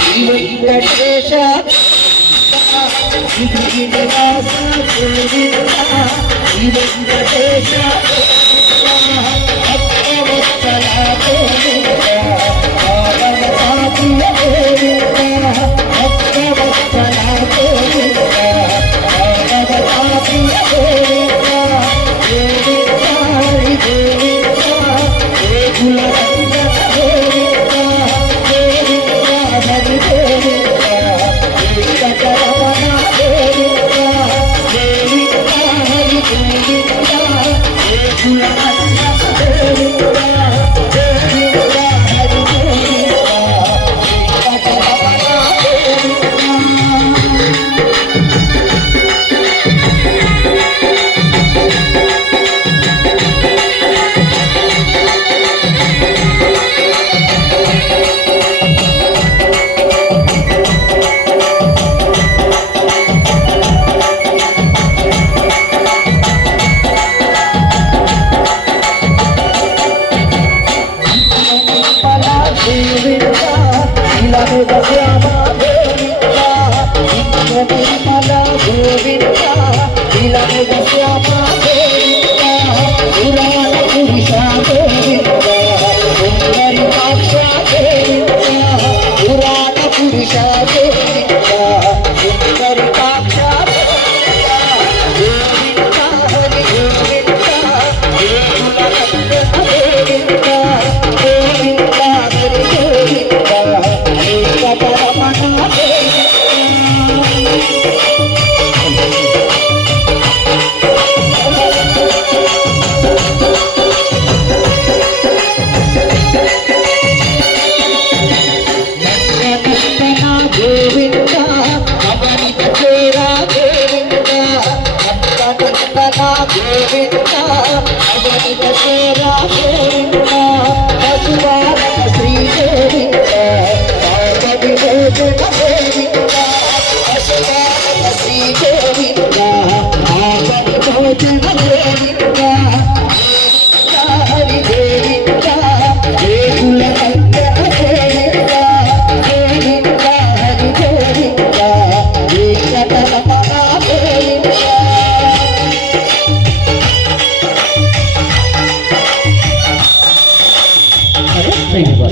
Venkatesha Srinivasa Govinda Venkatesha Bhaktavatsala Govinda పావనపాపియ Govinda Bhaktavatsala Govinda పావనపాపియ Govinda Govinda Hari Govinda Gokula Nandana Govinda Govinda Hari Govinda Venkataramana Govinda Govinda Hari Govinda Gokula Nandana Govinda Govinda Hari Govinda Venkataramana David